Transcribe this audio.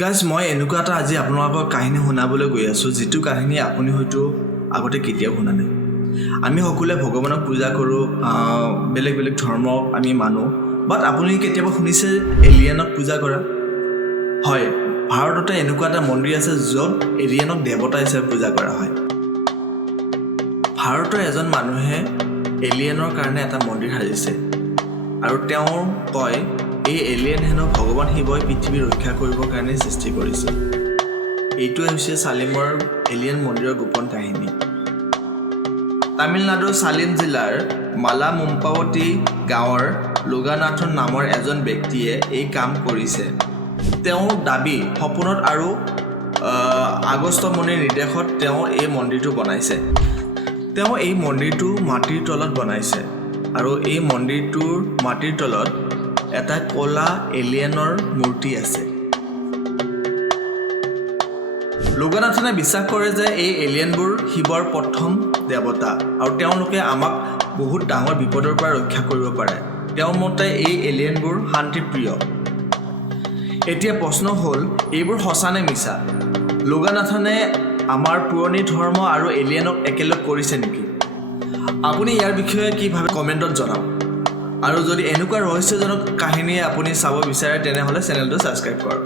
Guys মই এনেকুৱা এটা আজি আপোনালোকৰ কাহিনী শুনাবলৈ গৈ আছোঁ যিটো কাহিনী আপুনি হয়তো আগতে কেতিয়াও শুনা নাই। আমি সকলোৱে ভগৱানক পূজা কৰোঁ, বেলেগ বেলেগ ধৰ্ম আমি মানো, বাট আপুনি কেতিয়াবা শুনিছে এলিয়েনক পূজা কৰা? হয়, ভাৰততে এনেকুৱা এটা মন্দিৰ আছে য'ত এলিয়েনক দেৱতা হিচাপে পূজা কৰা হয়। ভাৰতৰ এজন মানুহে এলিয়েনৰ কাৰণে এটা মন্দিৰ সাজিছে আৰু তেওঁ কয় এই এলিয়েন হেনো ভগৱান শিৱই পৃথিৱী ৰক্ষা কৰিবৰ কাৰণে সৃষ্টি কৰিছে। এইটোৱে হৈছে চালিমৰ এলিয়েন মন্দিৰৰ গোপন কাহিনী। তামিলনাডুৰ চালিম জিলাৰ মালামুম্পাৱতী গাঁৱৰ লোগানাথন নামৰ এজন ব্যক্তিয়ে এই কাম কৰিছে। তেওঁৰ দাবী সপোনত আৰু আগষ্ট মুনিৰ নিৰ্দেশত তেওঁ এই মন্দিৰটো বনাইছে। তেওঁ এই মন্দিৰটো মাটিৰ তলত বনাইছে আৰু এই মন্দিৰটোৰ মাটিৰ তলত এটা ক'লা এলিয়েনৰ মূৰ্তি আছে। লোগানাথনে বিশ্বাস কৰে যে এই এলিয়েনবোৰ শিৱৰ প্ৰথম দেৱতা আৰু তেওঁলোকে আমাক বহুত ডাঙৰ বিপদৰ পৰা ৰক্ষা কৰিব পাৰে। তেওঁৰ মতে এই এলিয়েনবোৰ শান্তিপ্ৰিয়। এতিয়া প্ৰশ্ন হ'ল, এইবোৰ সঁচা নে মিছা? লোগানাথনে আমাৰ পুৰণি ধৰ্ম আৰু এলিয়েনক একেলগ কৰিছে নেকি? আপুনি ইয়াৰ বিষয়ে কি ভাবে কমেণ্টত জনাওক। আৰু যদি এনেকুৱা ৰহস্যজনক কাহিনী আপুনি চাব বিচাৰে তেনেহ'লে চেনেলটো ছাবস্ক্ৰাইব কৰক।